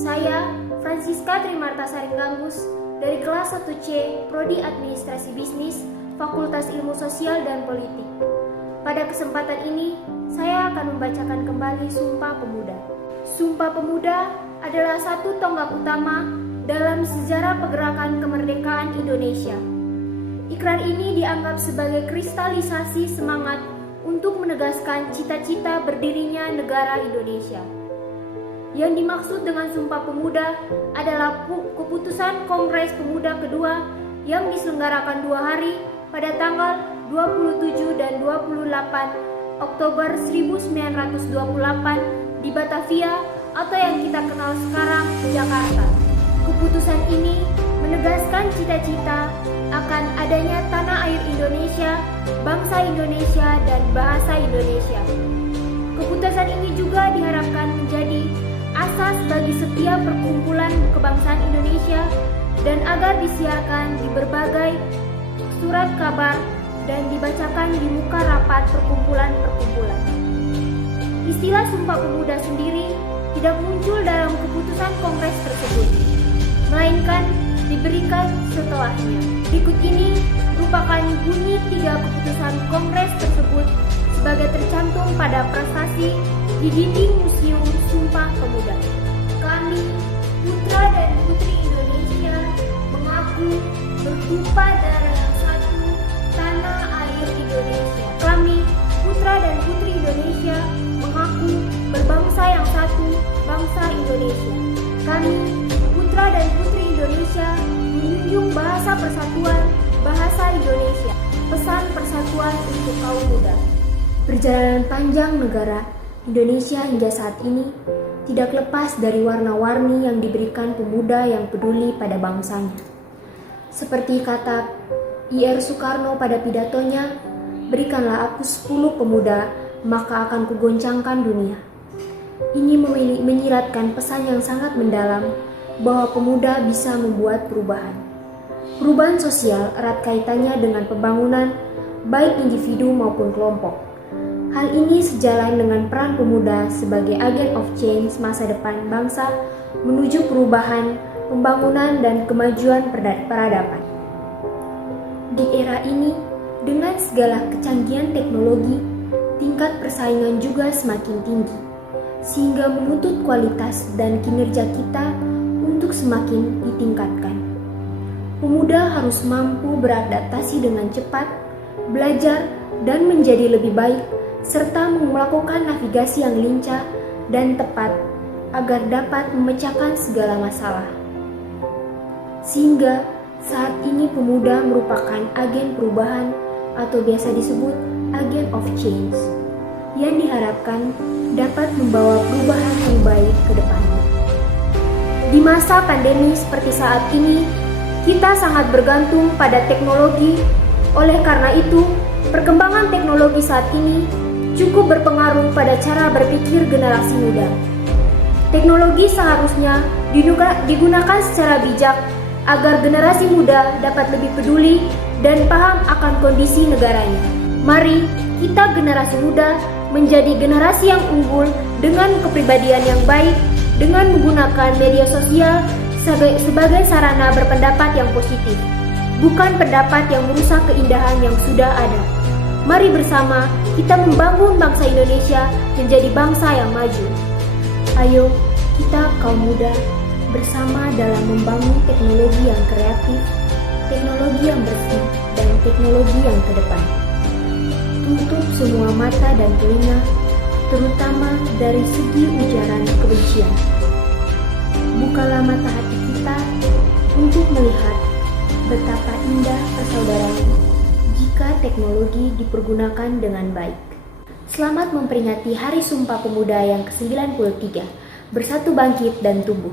Saya, Francisca Trimarta Saringganggus, dari kelas 1C, Prodi Administrasi Bisnis, Fakultas Ilmu Sosial dan Politik. Pada kesempatan ini, saya akan membacakan kembali Sumpah Pemuda. Sumpah Pemuda adalah satu tonggak utama dalam sejarah pergerakan kemerdekaan Indonesia. Ikrar ini dianggap sebagai kristalisasi semangat untuk menegaskan cita-cita berdirinya negara Indonesia. Yang dimaksud dengan Sumpah Pemuda adalah keputusan Kongres Pemuda kedua yang diselenggarakan 2 hari pada tanggal 27 dan 28 Oktober 1928 di Batavia atau yang kita kenal sekarang Jakarta. Keputusan ini menegaskan cita-cita akan adanya tanah air Indonesia, bangsa Indonesia, dan bahasa Indonesia. Keputusan ini juga diharapkan menjadi asas bagi setiap perkumpulan kebangsaan Indonesia dan agar disiarkan di berbagai surat kabar dan dibacakan di muka rapat perkumpulan-perkumpulan. Istilah Sumpah Pemuda sendiri tidak muncul dalam keputusan Kongres tersebut, melainkan diberikan setelahnya. Berikut ini merupakan bunyi 3 keputusan Kongres tersebut sebagai tercantum pada prasasti di dinding Museum Sumpah Pemuda. Kami, putra dan putri Indonesia, mengaku bertumpah darah yang satu, tanah air Indonesia. Kami, putra dan putri Indonesia, mengaku berbangsa yang satu, bangsa Indonesia. Kami, putra dan putri Indonesia, menjunjung bahasa persatuan, bahasa Indonesia. Pesan persatuan untuk kaum muda. Perjalanan panjang negara Indonesia hingga saat ini tidak lepas dari warna-warni yang diberikan pemuda yang peduli pada bangsanya. Seperti kata Ir. Soekarno pada pidatonya, "Berikanlah aku 10 pemuda, maka akan kugoncangkan dunia." Ini menyiratkan pesan yang sangat mendalam bahwa pemuda bisa membuat perubahan. Perubahan sosial erat kaitannya dengan pembangunan baik individu maupun kelompok. Hal ini sejalan dengan peran pemuda sebagai agen of change masa depan bangsa menuju perubahan, pembangunan, dan kemajuan peradaban. Di era ini, dengan segala kecanggihan teknologi, tingkat persaingan juga semakin tinggi, sehingga menuntut kualitas dan kinerja kita untuk semakin ditingkatkan. Pemuda harus mampu beradaptasi dengan cepat, belajar, dan menjadi lebih baik, serta melakukan navigasi yang lincah dan tepat agar dapat memecahkan segala masalah. Sehingga saat ini pemuda merupakan agen perubahan atau biasa disebut agen of change yang diharapkan dapat membawa perubahan yang baik ke depannya. Di masa pandemi seperti saat ini, kita sangat bergantung pada teknologi. Oleh karena itu, perkembangan teknologi saat ini cukup berpengaruh pada cara berpikir generasi muda. Teknologi seharusnya digunakan secara bijak agar generasi muda dapat lebih peduli dan paham akan kondisi negaranya. Mari kita generasi muda menjadi generasi yang unggul dengan kepribadian yang baik, dengan menggunakan media sosial sebagai sarana berpendapat yang positif, bukan pendapat yang merusak keindahan yang sudah ada. Mari bersama kita membangun bangsa Indonesia menjadi bangsa yang maju. Ayo kita kaum muda bersama dalam membangun teknologi yang kreatif, teknologi yang bersih, dan teknologi yang ke depan. Tutup semua mata dan telinga, terutama dari segi ujaran kebencian. Bukalah mata hati kita untuk melihat betapa indah persaudaraan jika teknologi dipergunakan dengan baik. Selamat memperingati Hari Sumpah Pemuda yang ke-93. Bersatu bangkit dan tumbuh.